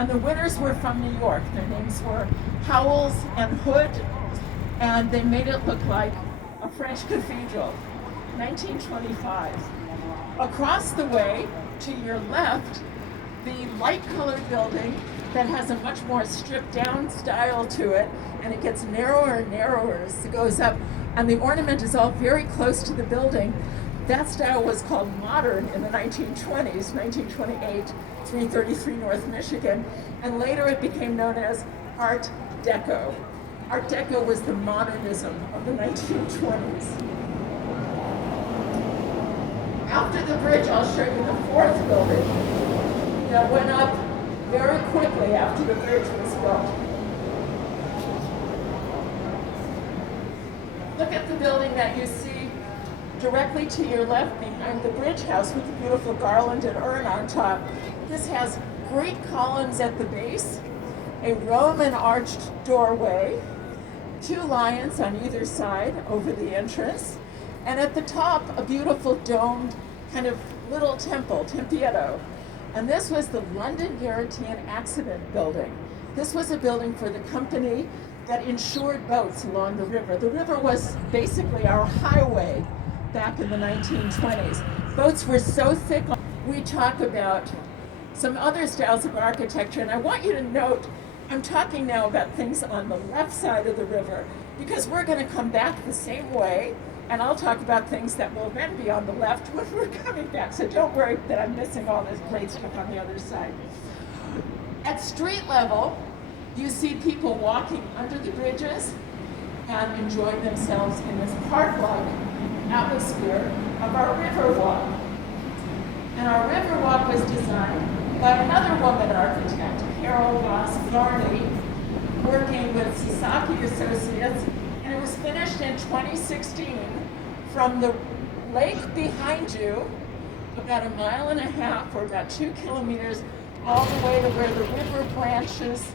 And the winners were from New York. Their names were Howells and Hood, and they made it look like a French cathedral, 1925. Across the way, to your left, the light-colored building that has a much more stripped-down style to it, and it gets narrower and narrower as it goes up, and the ornament is all very close to the building. That style was called modern in the 1920s, 1928, 333 North Michigan, and later it became known as Art Deco. Art Deco was the modernism of the 1920s. After the bridge, I'll show you the fourth building that went up very quickly after the bridge was built. Look at the building that you see directly to your left behind the bridge house with the beautiful garlanded urn on top. This has Greek columns at the base, a Roman arched doorway, 2 lions on either side over the entrance, and at the top a beautiful domed kind of little temple, Tempietto. And this was the London Guarantee and Accident Building. This was a building for the company that insured boats along the river. The river was basically our highway back in the 1920s. Boats were so thick. We talk about some other styles of architecture, and I want you to note, I'm talking now about things on the left side of the river, because we're going to come back the same way, and I'll talk about things that will then be on the left when we're coming back. So don't worry that I'm missing all this great stuff on the other side. At street level, you see people walking under the bridges and enjoying themselves in this park-like atmosphere of our river walk. And our river walk was designed by another woman architect, Carol Ross Varney, working with Sasaki Associates, and it was finished in 2016 from the lake behind you, about 1.5 miles or about 2 kilometers, all the way to where the river branches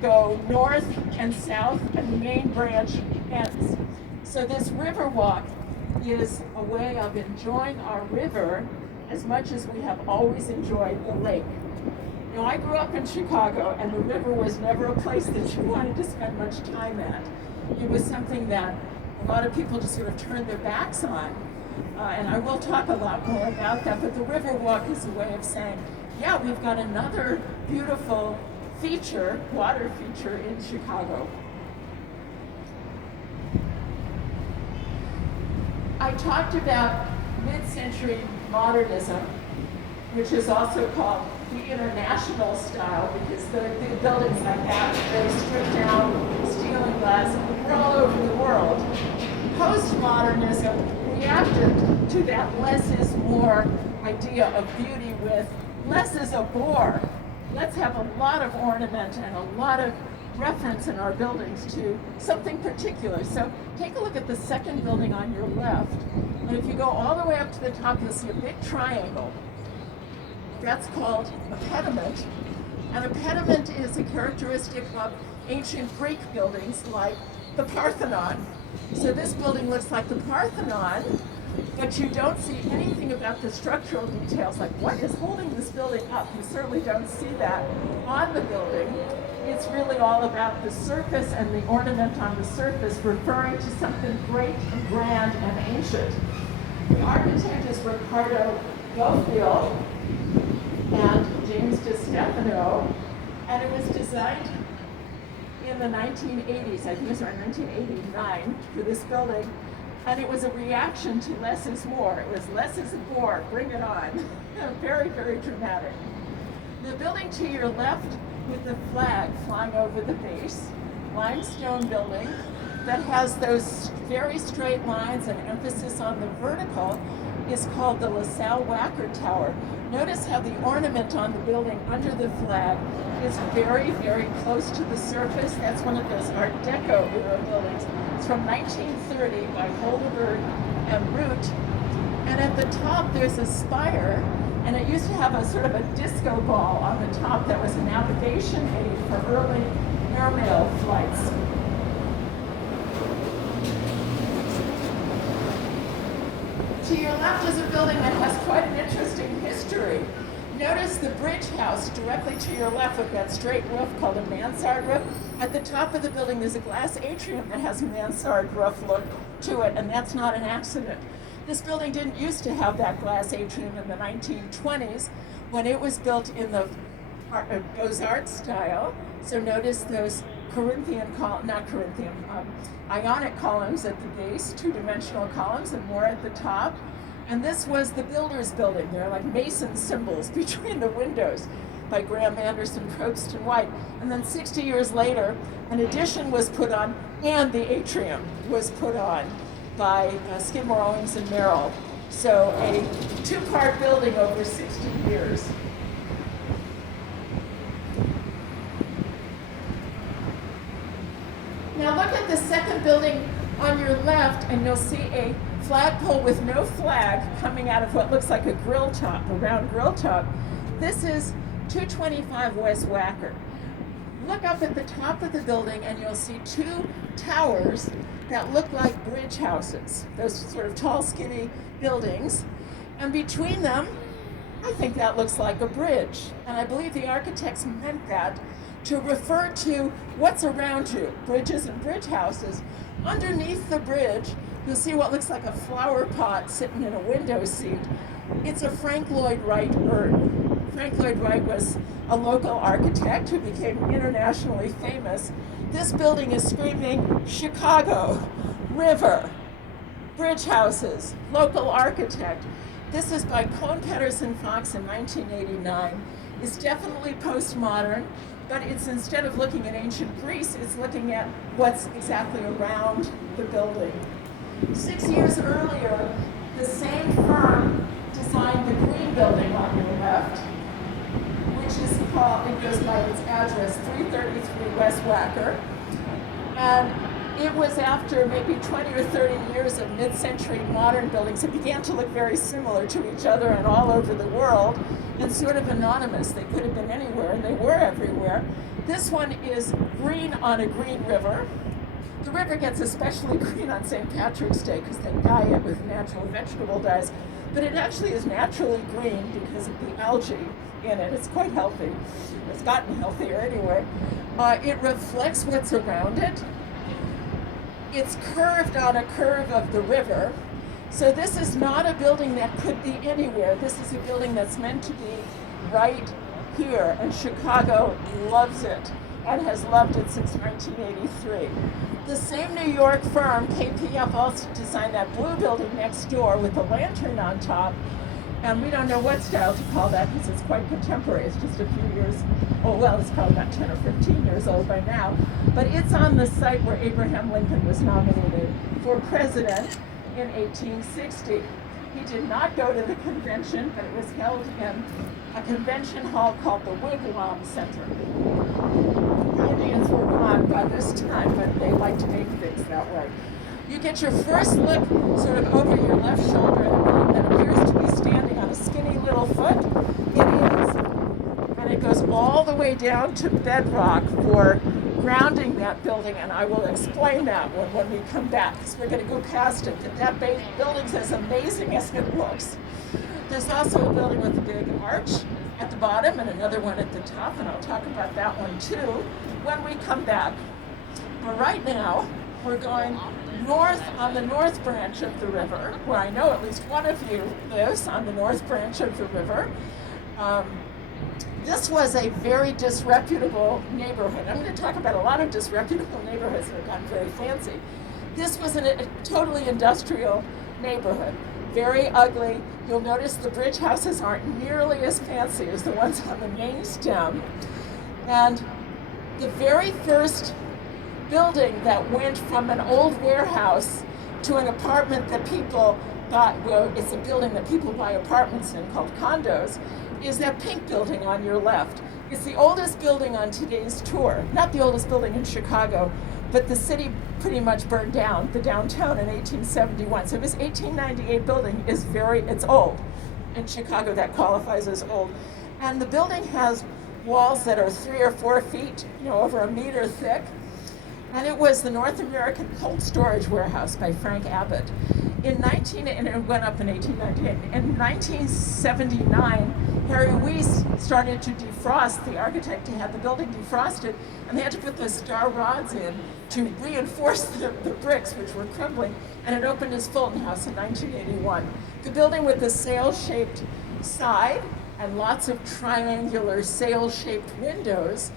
go north and south and the main branch ends. So this river walk is a way of enjoying our river as much as we have always enjoyed the lake. Now, I grew up in Chicago, and the river was never a place that you wanted to spend much time at. It was something that a lot of people just sort of turned their backs on, and I will talk a lot more about that, but the river walk is a way of saying, yeah, we've got another beautiful feature, water feature in Chicago. I talked about mid-century modernism, which is also called the international style, because the buildings like that, very stripped down steel and glass, were all over the world. Postmodernism reacted to that less is more idea of beauty with less is a bore. Let's have a lot of ornament and a lot of reference in our buildings to something particular. So take a look at the second building on your left, and if you go all the way up to the top, you'll see a big triangle. That's called a pediment, and a pediment is a characteristic of ancient Greek buildings like the Parthenon. So this building looks like the Parthenon, but you don't see anything about the structural details, like what is holding this building up. You certainly don't see that on the building. It's really all about the surface and the ornament on the surface, referring to something great and grand and ancient. The architect is Ricardo Goffield and James DiStefano, and it was designed in the 1980s, I think it was around 1989, for this building, and it was a reaction to less is more. It was less is more, bring it on. Very, very dramatic. The building to your left with the flag flying over the base, limestone building that has those very straight lines and emphasis on the vertical, is called the LaSalle Wacker Tower. Notice how the ornament on the building under the flag is very, very close to the surface. That's one of those Art Deco era buildings. It's from 1930 by Holderberg and Root. And at the top there's a spire, and it used to have a sort of a disco ball on the top that was a navigation aid for early airmail flights. To your left is a building that has quite an interesting history. Notice the bridge house directly to your left with that straight roof called a mansard roof. At the top of the building, there's a glass atrium that has a mansard roof look to it, and that's not an accident. This building didn't used to have that glass atrium in the 1920s when it was built in the Beaux-Arts style. So notice those Ionic columns at the base, two-dimensional columns, and more at the top. And this was the builder's building. There are like Mason symbols between the windows by Graham Anderson, Probst, and White. And then 60 years later, an addition was put on, and the atrium was put on by Skidmore, Owings, and Merrill. So a two-part building over 60 years. Now look at the second building on your left, and you'll see a flagpole with no flag coming out of what looks like a grill top, a round grill top. This is 225 West Wacker. Look up at the top of the building and you'll see two towers that look like bridge houses, those sort of tall, skinny buildings. And between them, I think that looks like a bridge. And I believe the architects meant that to refer to what's around you, bridges and bridge houses. Underneath the bridge, you'll see what looks like a flower pot sitting in a window seat. It's a Frank Lloyd Wright urn. Frank Lloyd Wright was a local architect who became internationally famous. This building is screaming Chicago, river, bridge houses, local architect. This is by Cone Pedersen Fox in 1989. It's definitely postmodern, but it's, instead of looking at ancient Greece, it's looking at what's exactly around the building. 6 years earlier, the same firm designed the green building on your left, which is called, it goes by its address, 333 West Wacker. And it was after maybe 20 or 30 years of mid-century modern buildings, it began to look very similar to each other and all over the world, and sort of anonymous. They could have been anywhere, and they were everywhere. This one is green on a green river. The river gets especially green on St. Patrick's Day because they dye it with natural vegetable dyes, but it actually is naturally green because of the algae in it. It's quite healthy. It's gotten healthier anyway. It reflects what's around it. It's curved on a curve of the river. So this is not a building that could be anywhere. This is a building that's meant to be right here, and Chicago loves it and has loved it since 1983. The same New York firm, KPF, also designed that blue building next door with a lantern on top. And we don't know what style to call that because it's quite contemporary. It's just a few years, it's probably about 10 or 15 years old by now. But it's on the site where Abraham Lincoln was nominated for president in 1860. He did not go to the convention, but it was held in a convention hall called the Wigwam Center. The Indians were gone by this time, but they like to make things that way. You get your first look sort of over your left shoulder at a building that appears to be standing on a skinny little foot. It is. And it goes all the way down to bedrock for grounding that building, and I will explain that when we come back, because we're going to go past it. But that building's as amazing as it looks. There's also a building with a big arch at the bottom and another one at the top, and I'll talk about that one too when we come back. But right now, we're going north on the north branch of the river, where I know at least one of you lives on the north branch of the river. This was a very disreputable neighborhood. I'm going to talk about a lot of disreputable neighborhoods that have gotten very fancy. This was a totally industrial neighborhood, very ugly. You'll notice the bridge houses aren't nearly as fancy as the ones on the main stem. And the very first building that went from an old warehouse to an apartment that people buy, well, it's a building that people buy apartments in called condos, is that pink building on your left. It's the oldest building on today's tour. Not the oldest building in Chicago, but the city pretty much burned down, the downtown, in 1871. So this 1898 building is it's old. In Chicago, that qualifies as old. And the building has walls that are 3 or 4 feet, over a meter thick. And it was the North American Cold Storage Warehouse by Frank Abbott. And it went up in 1898. In 1979, Harry Weiss started to defrost, the architect to have the building defrosted, and they had to put those star rods in to reinforce the bricks, which were crumbling, and it opened as Fulton House in 1981. The building with the sail-shaped side and lots of triangular sail-shaped windows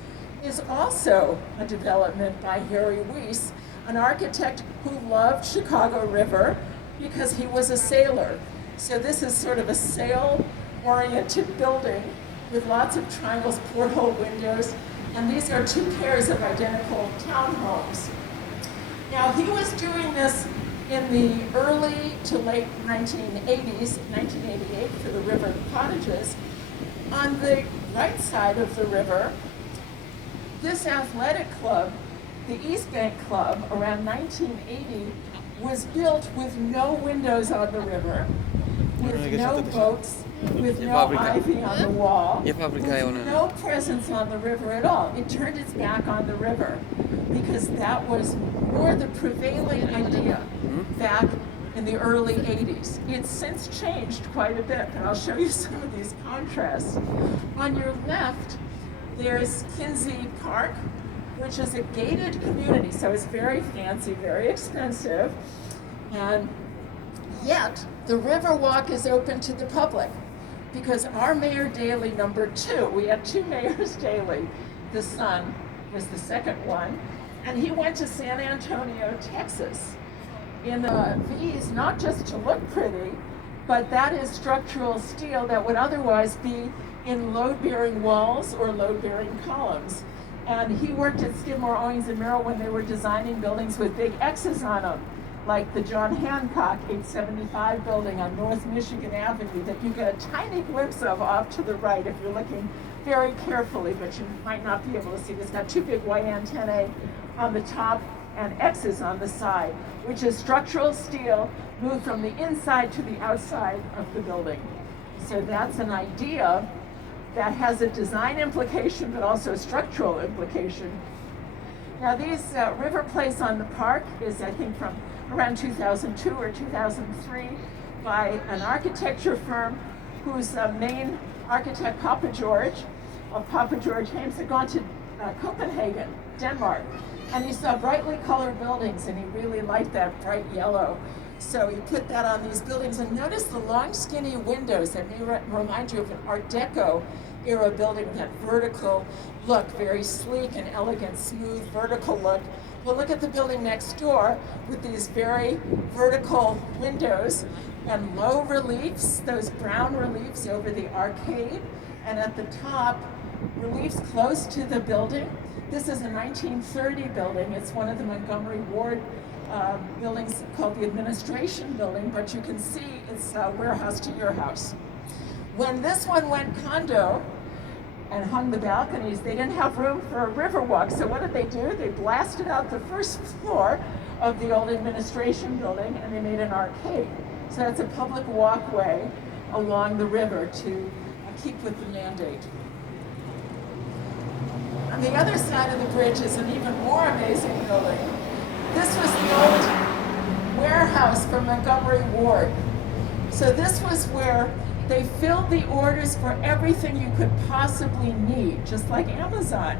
is also a development by Harry Weiss, an architect who loved Chicago River because he was a sailor. So this is sort of a sail-oriented building with lots of triangles, porthole windows, and these are two pairs of identical townhomes. Now he was doing this in the early to late 1980s, 1988 for the river cottages. On the right side of the river, this athletic club, the East Bank Club, around 1980, was built with no windows on the river, with no boats, with no ivy on the wall, with no presence on the river at all. It turned its back on the river because that was more the prevailing idea back in the early 80s. It's since changed quite a bit, but I'll show you some of these contrasts. On your left, there's Kinsey Park, which is a gated community, so it's very fancy, very expensive, and yet the Riverwalk is open to the public because our Mayor Daley, #2, we had 2 mayors Daley, the son was the second one, and he went to San Antonio, Texas, in V's, not just to look pretty, but that is structural steel that would otherwise be in load-bearing walls or load-bearing columns. And he worked at Skidmore, Owings & Merrill when they were designing buildings with big X's on them, like the John Hancock 875 building on North Michigan Avenue that you get a tiny glimpse of off to the right if you're looking very carefully, but you might not be able to see. It's got 2 big white antennae on the top and X's on the side, which is structural steel moved from the inside to the outside of the building. So that's an idea that has a design implication, but also a structural implication. Now these River Place on the Park is, I think, from around 2002 or 2003 by an architecture firm whose main architect, Papa George, of Papa George Hames, had gone to Copenhagen, Denmark, and he saw brightly colored buildings, and he really liked that bright yellow. So he put that on these buildings, and notice the long, skinny windows that may remind you of an Art Deco era building with that vertical look, very sleek and elegant, smooth, vertical look. Well, look at the building next door with these very vertical windows and low reliefs, those brown reliefs over the arcade, and at the top, reliefs close to the building. This is a 1930 building. It's one of the Montgomery Ward buildings called the Administration Building, but you can see it's a warehouse to your house. When this one went condo and hung the balconies, they didn't have room for a Riverwalk, so what did they do? They blasted out the first floor of the old Administration Building and they made an arcade. So it's a public walkway along the river to keep with the mandate. On the other side of the bridge is an even more amazing building. This was the old warehouse for Montgomery Ward. So this was where they filled the orders for everything you could possibly need, just like Amazon,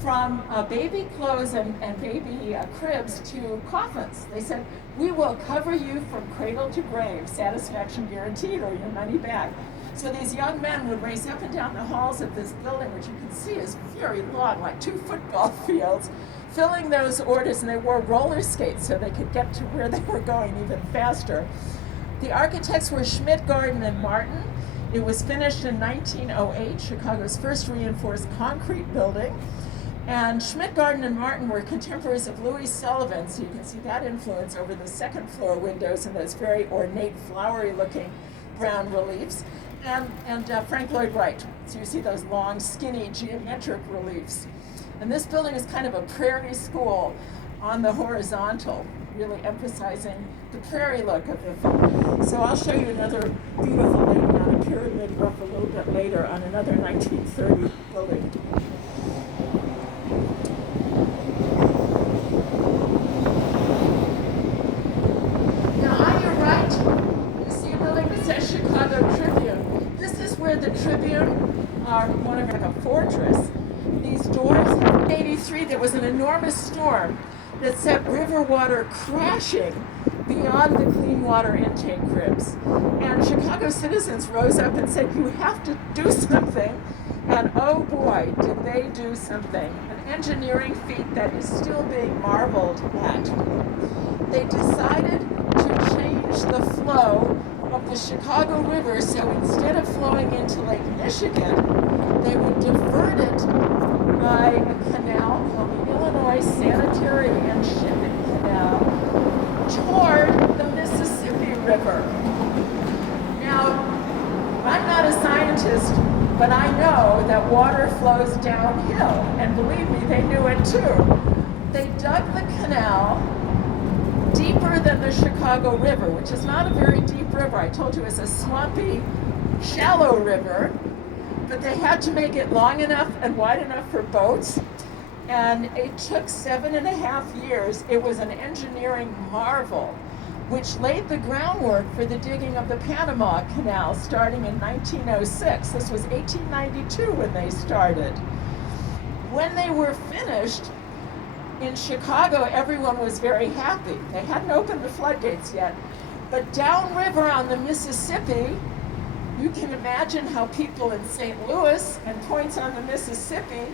from baby clothes and baby cribs to coffins. They said, we will cover you from cradle to grave, satisfaction guaranteed, or your money back. So these young men would race up and down the halls of this building, which you can see is very long, like 2 football fields, filling those orders, and they wore roller skates so they could get to where they were going even faster. The architects were Schmidt, Garden, and Martin. It was finished in 1908, Chicago's first reinforced concrete building. And Schmidt, Garden, and Martin were contemporaries of Louis Sullivan, so you can see that influence over the second floor windows and those very ornate, flowery-looking brown reliefs. And Frank Lloyd Wright. So you see those long, skinny, geometric reliefs. And this building is kind of a prairie school on the horizontal, really emphasizing the prairie look of the film. So I'll show you another beautiful building on a pyramid roof a little bit later on another 1930 building. Now on your right, you see a building that says Chicago Tribune. This is where the Tribune fortress. These doors, in 83, there was an enormous storm that sent river water crashing beyond the clean water intake cribs. And Chicago citizens rose up and said, you have to do something. And oh boy, did they do something. An engineering feat that is still being marveled at. They decided to change the flow of the Chicago River, so instead of flowing into Lake Michigan, they would divert it by a canal called the Illinois Sanitary and Shipping Canal toward the Mississippi River. Now, I'm not a scientist, but I know that water flows downhill, and believe me, they knew it too. They dug the canal deeper than the Chicago River, which is not a very deep river. I told you it's a swampy, shallow river, but they had to make it long enough and wide enough for boats, and it took 7.5 years. It was an engineering marvel, which laid the groundwork for the digging of the Panama Canal starting in 1906. This was 1892 when they started. When they were finished, in Chicago, everyone was very happy. They hadn't opened the floodgates yet. But downriver on the Mississippi, you can imagine how people in St. Louis and points on the Mississippi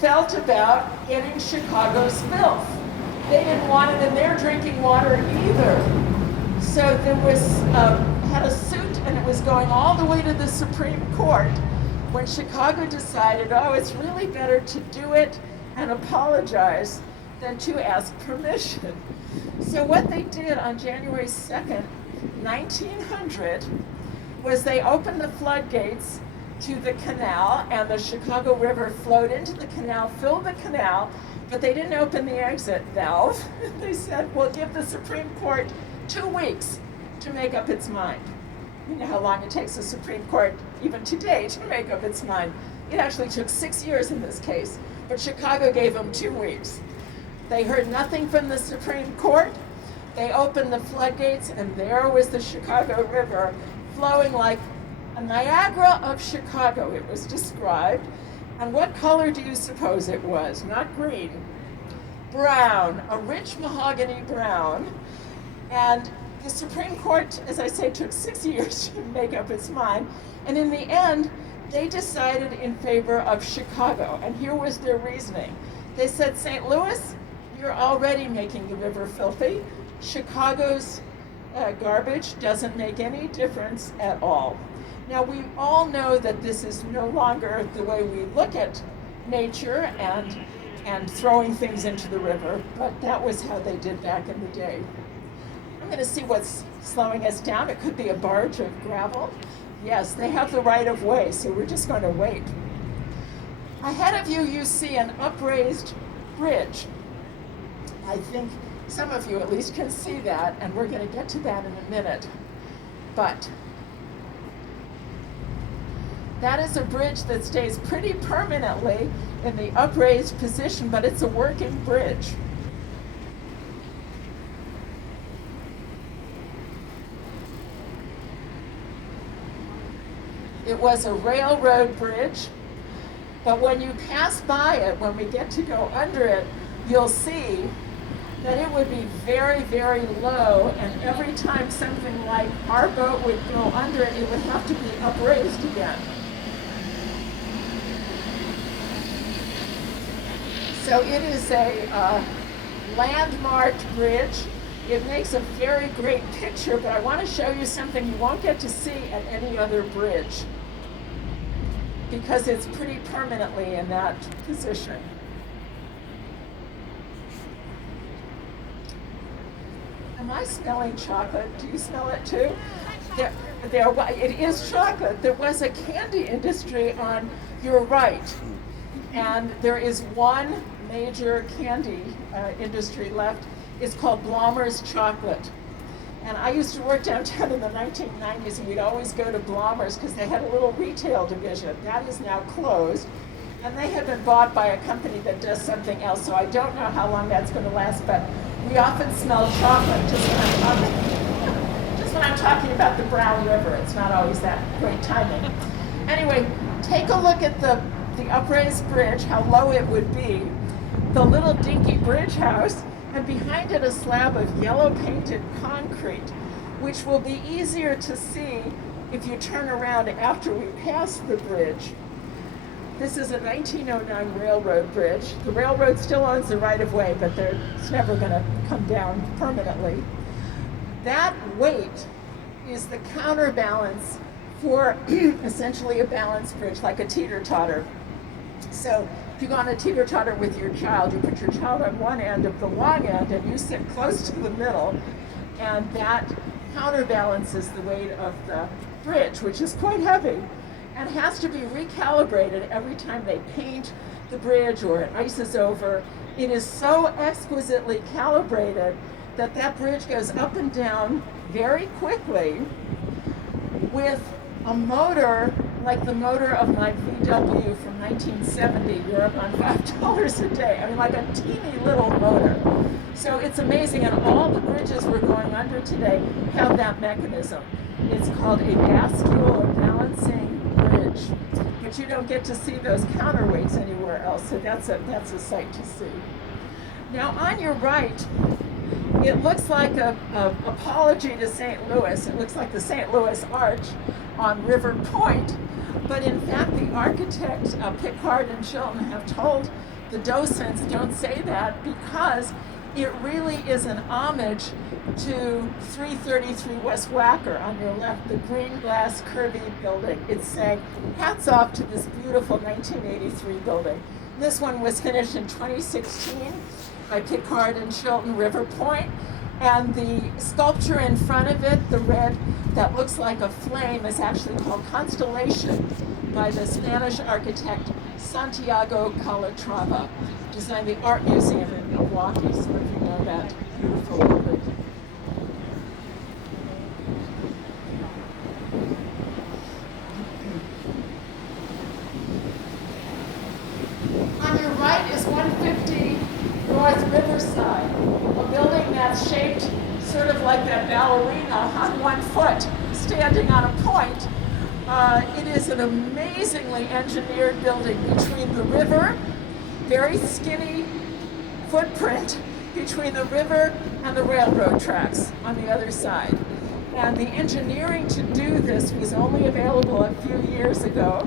felt about getting Chicago's filth. They didn't want it in their drinking water either. So there was, had a suit, and it was going all the way to the Supreme Court when Chicago decided, oh, it's really better to do it and apologize than to ask permission. So what they did on January 2nd, 1900, was they opened the floodgates to the canal, and the Chicago River flowed into the canal, filled the canal, but they didn't open the exit valve. They said, we'll give the Supreme Court 2 weeks to make up its mind. You know how long it takes the Supreme Court, even today, to make up its mind. It actually took 6 years in this case. But Chicago gave them 2 weeks. They heard nothing from the Supreme Court. They opened the floodgates, and there was the Chicago River flowing like a Niagara of Chicago, it was described. And what color do you suppose it was? Not green. Brown, a rich mahogany brown. And the Supreme Court, as I say, took 6 years to make up its mind. And in the end, they decided in favor of Chicago, and here was their reasoning. They said, St. Louis, you're already making the river filthy. Chicago's garbage doesn't make any difference at all. Now, we all know that this is no longer the way we look at nature and throwing things into the river, but that was how they did back in the day. I'm going to see what's slowing us down. It could be a barge of gravel. Yes, they have the right of way, so we're just going to wait. Ahead of you, you see an upraised bridge. I think some of you at least can see that, and we're going to get to that in a minute. But that is a bridge that stays pretty permanently in the upraised position, but it's a working bridge. It was a railroad bridge, but when you pass by it, when we get to go under it, you'll see that it would be very, very low, and every time something like our boat would go under it, it would have to be upraised again. So it is a landmarked bridge. It makes a very great picture, but I want to show you something you won't get to see at any other bridge, because it's pretty permanently in that position. Am I smelling chocolate? Do you smell it too? It is chocolate. There was a candy industry on your right, and there is one major candy industry left. It's called Blommer's Chocolate. And I used to work downtown in the 1990s, and we'd always go to Blommer's because they had a little retail division. That is now closed. And they have been bought by a company that does something else, so I don't know how long that's going to last, but we often smell chocolate just when I'm talking about the Brown River. It's not always that great timing. Anyway, take a look at the the upraised bridge, how low it would be, the little dinky bridge house, and behind it a slab of yellow painted concrete, which will be easier to see if you turn around after we pass the bridge. This is a 1909 railroad bridge. The railroad still owns the right-of-way, but it's never going to come down permanently. That weight is the counterbalance for essentially a balance bridge, like a teeter-totter. So if you go on a teeter-totter with your child, you put your child on one end of the long end and you sit close to the middle, and that counterbalances the weight of the bridge, which is quite heavy, and has to be recalibrated every time they paint the bridge or it ices over. It is so exquisitely calibrated that that bridge goes up and down very quickly with a motor like the motor of my VW from 1970, Europe on $5 a day. I mean, like a teeny little motor. So it's amazing, and all the bridges we're going under today have that mechanism. It's called a bascule or balancing bridge, but you don't get to see those counterweights anywhere else, so that's a sight to see. Now on your right, it looks like a apology to St. Louis. It looks like the St. Louis Arch on River Point, but in fact the architect Pickard and Chilton have told the docents don't say that because it really is an homage to 333 West Wacker on your left, the green glass curvy building. It's saying hats off to this beautiful 1983 building. This one was finished in 2016 by Pickard and Chilton, River Point, and the sculpture in front of it, the red that looks like a flame, is actually called Constellation by the Spanish architect Santiago Calatrava, designed the Art Museum in Milwaukee, so if you know that beautiful building. On your right is 150 North Riverside, a building that's shaped sort of like that ballerina on one foot, standing on a point. It is an amazingly engineered building between the river, very skinny footprint between the river and the railroad tracks on the other side. And the engineering to do this was only available a few years ago.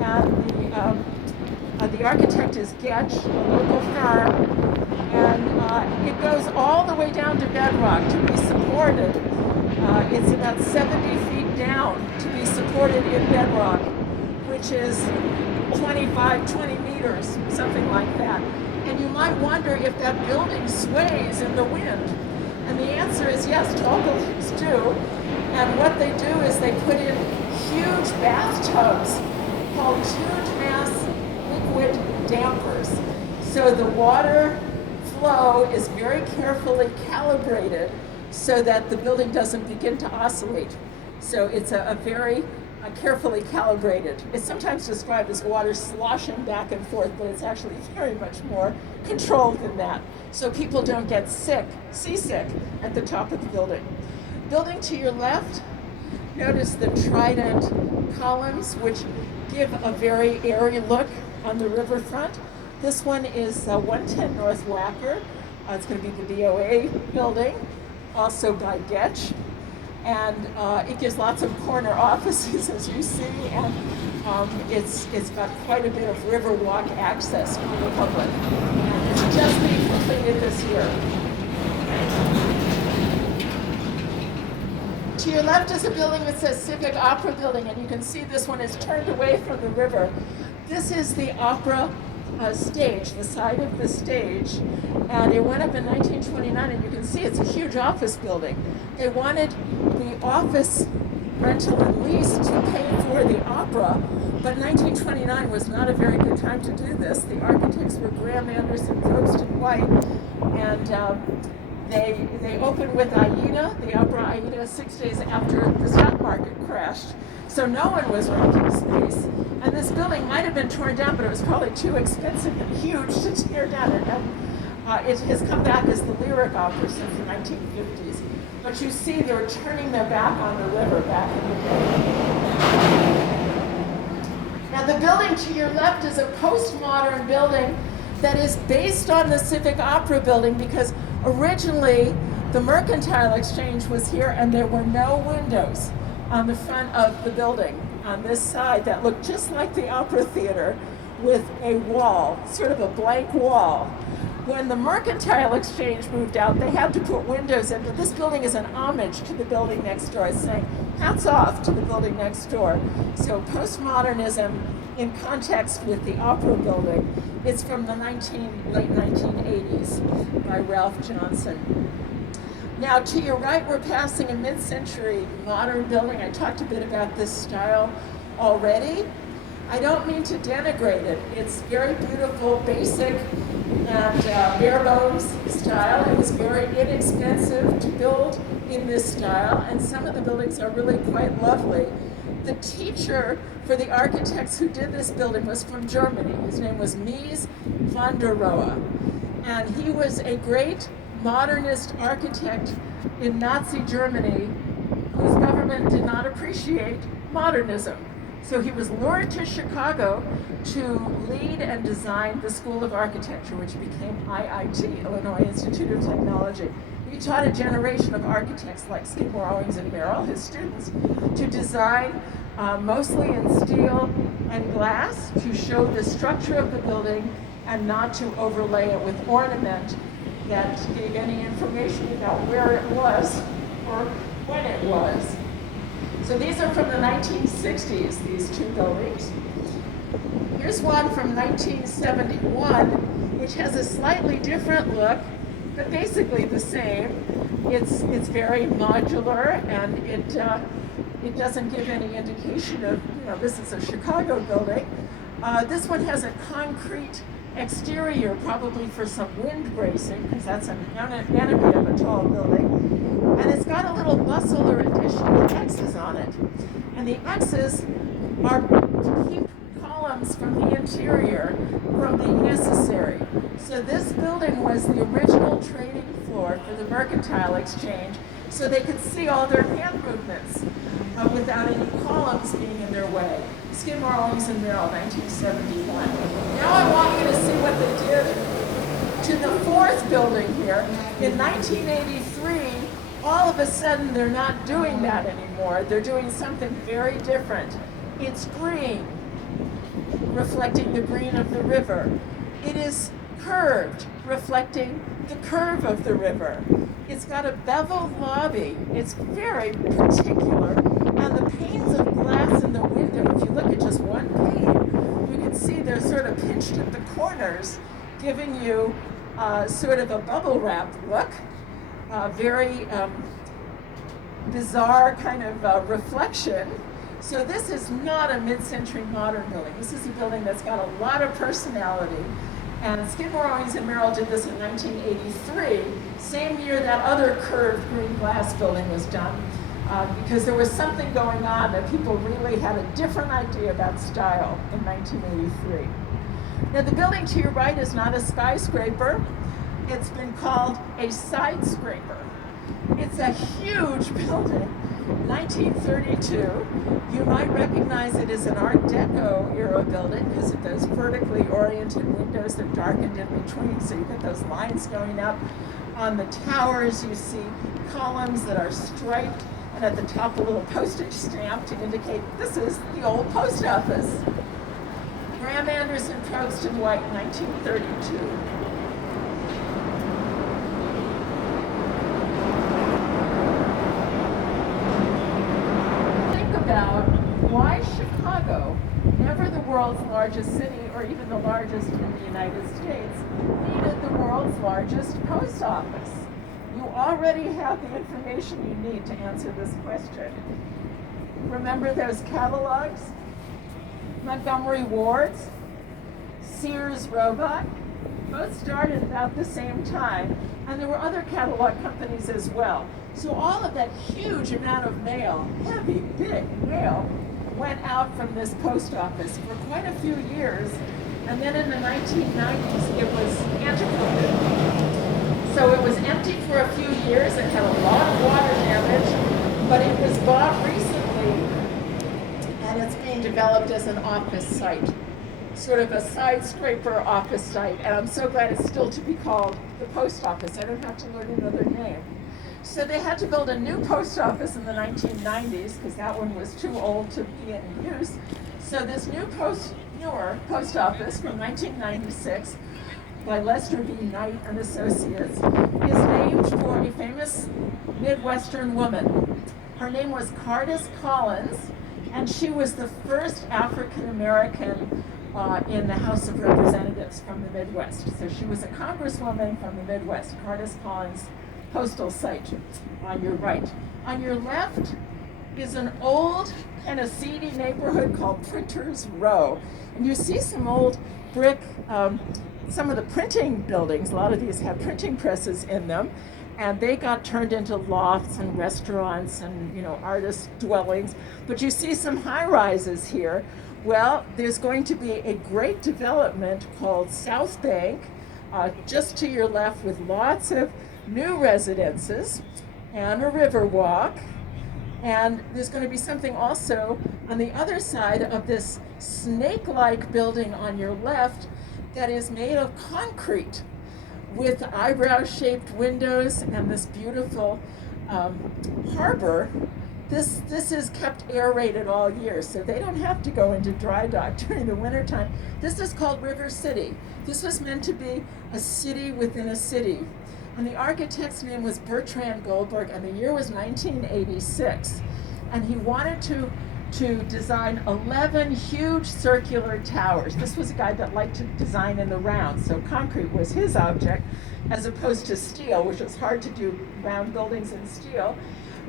And the architect is Getch, a local firm, and it goes all the way down to bedrock to be supported. It's about 70 feet down to be supported in bedrock, which is 20 meters, something like that. And you might wonder if that building sways in the wind. And the answer is yes, tall buildings do. And what they do is they put in huge bathtubs called tuned mass liquid dampers. So the water flow is very carefully calibrated so that the building doesn't begin to oscillate. So it's a very carefully calibrated. It's sometimes described as water sloshing back and forth, but it's actually very much more controlled than that. So people don't get seasick at the top of the building. Building to your left, notice the trident columns, which give a very airy look on the riverfront. This one is 110 North Wacker. It's going to be the DOA building, also by Getch. And it gives lots of corner offices, as you see, and it's got quite a bit of Riverwalk access for the public. And it's just being completed this year. To your left is a building that says Civic Opera Building, and you can see this one is turned away from the river. This is the opera stage, the side of the stage, and it went up in 1929, and you can see it's a huge office building. They wanted the office rental and lease to pay for the opera, but 1929 was not a very good time to do this. The architects were Graham Anderson, Probst and White, and they opened with Aida, the opera Aida, 6 days after the stock market crashed. So no one was renting space. And this building might have been torn down, but it was probably too expensive and huge to tear down. It has come back as the lyric opera since the 1950s. But you see they were turning their back on the river back in the day. Now the building to your left is a postmodern building that is based on the Civic Opera building, because originally the Mercantile Exchange was here and there were no windows on the front of the building on this side that looked just like the Opera Theater with a wall, sort of a blank wall. When the Mercantile Exchange moved out, they had to put windows in, but this building is an homage to the building next door. It's saying hats off to the building next door. So postmodernism in context with the Opera building. It's from the late 1980s by Ralph Johnson. Now to your right, we're passing a mid-century modern building. I talked a bit about this style already. I don't mean to denigrate it. It's very beautiful, basic, and bare bones style. It was very inexpensive to build in this style, and some of the buildings are really quite lovely. The teacher for the architects who did this building was from Germany. His name was Mies van der Rohe, and he was a great modernist architect in Nazi Germany whose government did not appreciate modernism. So he was lured to Chicago to lead and design the School of Architecture, which became IIT, Illinois Institute of Technology. He taught a generation of architects like Skidmore, Owings, and Merrill, his students, to design mostly in steel and glass to show the structure of the building and not to overlay it with ornament that gave any information about where it was or when it was. So these are from the 1960s, these two buildings. Here's one from 1971, which has a slightly different look, but basically the same. It's very modular, and it doesn't give any indication of, this is a Chicago building. This one has a concrete exterior, probably for some wind bracing, because that's an enemy of a tall building. And it's got a little bustle or addition with X's on it. And the X's are to keep columns from the interior from being necessary. So this building was the original trading floor for the Mercantile Exchange, so they could see all their hand movements without any columns being in their way. Skidmore, Owings, and Merrill, 1971. Now I want you to see what they did to the fourth building here. In 1983, all of a sudden they're not doing that anymore. They're doing something very different. It's green, reflecting the green of the river. It is curved, reflecting the curve of the river. It's got a beveled lobby. It's very particular. And the panes of glass in the window, if you look at just one pane, you can see they're sort of pinched at the corners, giving you sort of a bubble wrap look. Very bizarre kind of reflection. So this is not a mid-century modern building. This is a building that's got a lot of personality. And Skidmore, Owings, and Merrill did this in 1983, same year that other curved green glass building was done, because there was something going on that people really had a different idea about style in 1983. Now the building to your right is not a skyscraper. It's been called a side scraper. It's a huge building, 1932. You might recognize it as an Art Deco era building because of those vertically oriented windows that darkened in between, so you get those lines going up. On the towers, you see columns that are striped, and at the top a little postage stamp to indicate this is the old post office. Graham Anderson, Probst and White, 1932. About why Chicago, never the world's largest city or even the largest in the United States, needed the world's largest post office. You already have the information you need to answer this question. Remember those catalogs? Montgomery Ward's, Sears Roebuck, both started about the same time, and there were other catalog companies as well. So all of that huge amount of mail, heavy, big mail, went out from this post office for quite a few years. And then in the 1990s, it was antiquated. So it was empty for a few years. It had a lot of water damage, but it was bought recently, and it's being being developed as an office site, sort of a side scraper office site, and I'm so glad it's still to be called the post office. I don't have to learn another name. So they had to build a new post office in the 1990s because that one was too old to be in use. So this newer post office from 1996 by Lester B. Knight and Associates is named for a famous Midwestern woman. Her name was Cardis Collins, and she was the first African American in the House of Representatives from the Midwest. So she was a congresswoman from the Midwest. Cardis Collins postal site on your right. On your left is an old kind of seedy neighborhood called Printers Row. And you see some old brick, some of the printing buildings, a lot of these have printing presses in them, and they got turned into lofts and restaurants and, you know, artist dwellings. But you see some high rises here. Well, there's going to be a great development called South Bank, just to your left, with lots of new residences and a river walk. And there's going to be something also on the other side of this snake-like building on your left that is made of concrete with eyebrow-shaped windows and this beautiful harbor. This is kept aerated all year, so they don't have to go into dry dock during the wintertime. This is called River City. This was meant to be a city within a city. And the architect's name was Bertrand Goldberg, and the year was 1986. And he wanted to design 11 huge circular towers. This was a guy that liked to design in the round, so concrete was his object, as opposed to steel, which was hard to do round buildings in steel.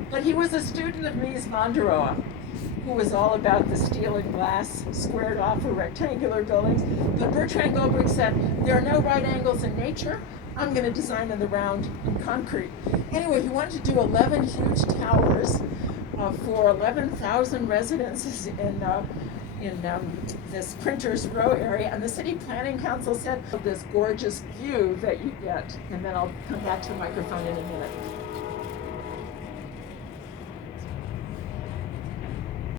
But he was a student of Mies van der Rohe, who was all about the steel and glass squared off or rectangular buildings. But Bertrand Goldberg said, there are no right angles in nature. I'm going to design in the round in concrete. Anyway, he wanted to do 11 huge towers for 11,000 residences in this Printers Row area. And the City Planning Council said, this gorgeous view that you get. And then I'll come back to the microphone in a minute.